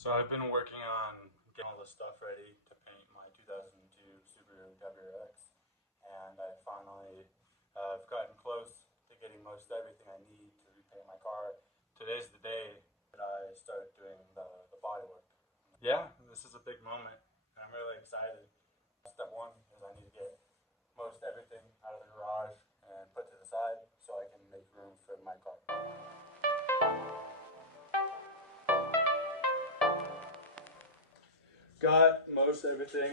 So I've been working on getting all this stuff ready to paint my 2002 Subaru WRX, and I finally have gotten close to getting most everything I need to repaint my car. Today's the day that I start doing the body work. Yeah, this is a big moment, and I'm really excited. Step one is I need to get most everything out of the garage and put to the side so I can make room for my car. Got most everything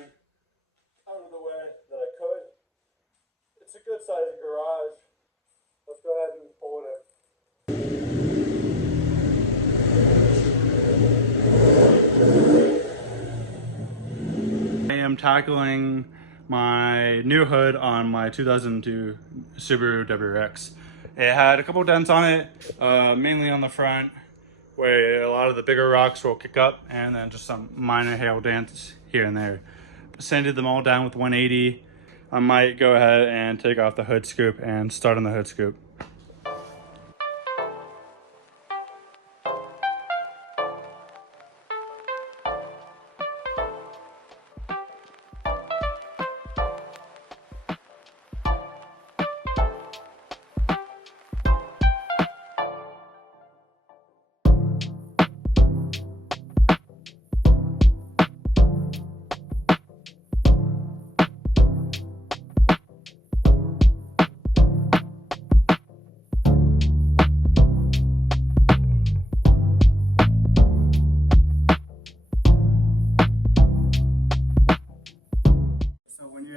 out of the way that I could. It's a good sized garage. Let's go ahead and pull it in. I am tackling my new hood on my 2002 Subaru WRX. It had a couple dents on it, mainly on the front, where a lot of the bigger rocks will kick up, and then just some minor hail dents here and there. Sanded them all down with 180. I might go ahead and take off the hood scoop and start on the hood scoop.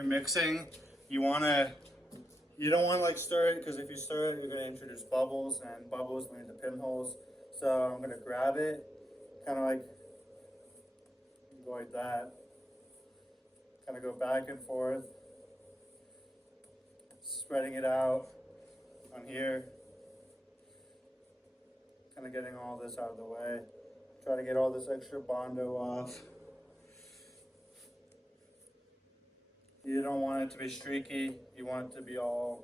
Mixing, you don't want to like stir it, because if you stir it, you're going to introduce bubbles, and bubbles lead to pinholes. So I'm going to grab it, kind of like go like that, kind of go back and forth, spreading it out on here, kind of getting all this out of the way. Try to get all this extra Bondo off. You don't want it to be streaky, you want it to be all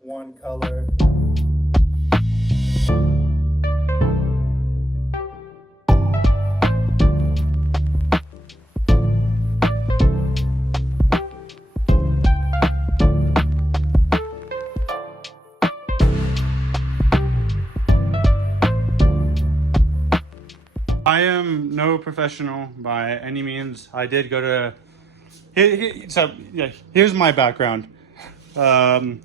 one color. I am no professional by any means. I did go to here's my background. All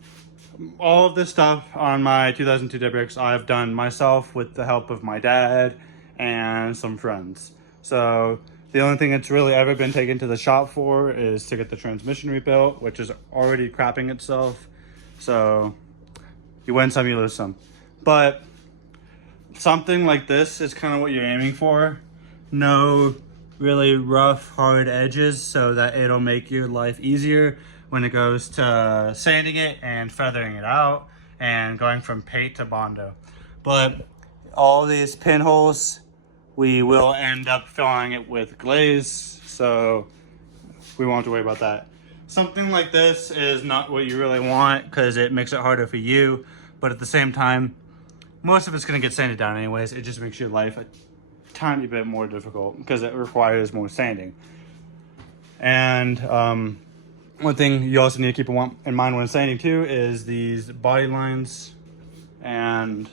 of this stuff on my 2002 WRX I've done myself with the help of my dad and some friends. So the only thing it's really ever been taken to the shop for is to get the transmission rebuilt, which is already crapping itself. So you win some, you lose some. But something like this is kind of what you're aiming for. No really rough, hard edges, so that it'll make your life easier when it goes to sanding it and feathering it out and going from paint to Bondo. But all these pinholes, we will end up filling it with glaze, so we won't have to worry about that. Something like this is not what you really want, because it makes it harder for you, but at the same time, most of it's going to get sanded down anyways. It just makes your life a tiny bit more difficult because it requires more sanding. And one thing you also need to keep in mind when sanding too is these body lines. And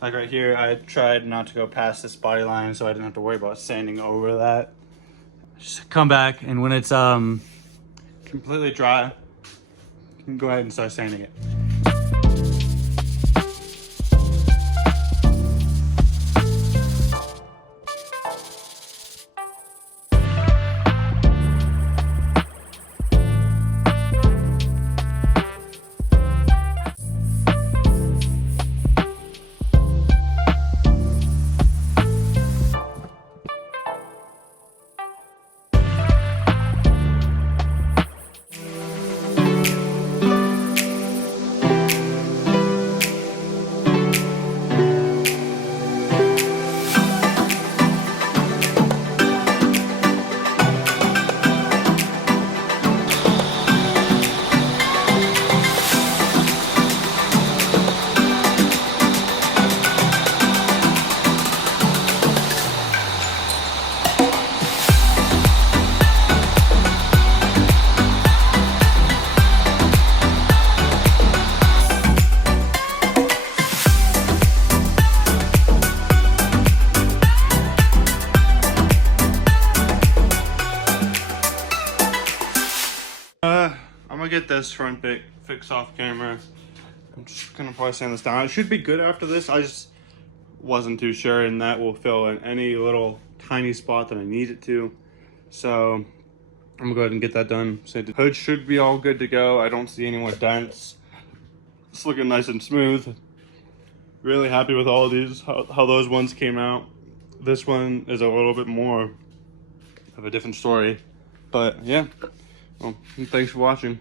like right here, I tried not to go past this body line so I didn't have to worry about sanding over that. Just come back, and when it's completely dry, you can go ahead and start sanding it. get this front fix off camera. I'm just gonna probably sand this down. It should be good after this. I just wasn't too sure, and that will fill in any little tiny spot that I need it to. So I'm gonna go ahead and get that done. So the hood should be all good to go. I don't see any more dents. It's looking nice and smooth. Really happy with all of these, how those ones came out. This one is a little bit more of a different story. But yeah, well, thanks for watching.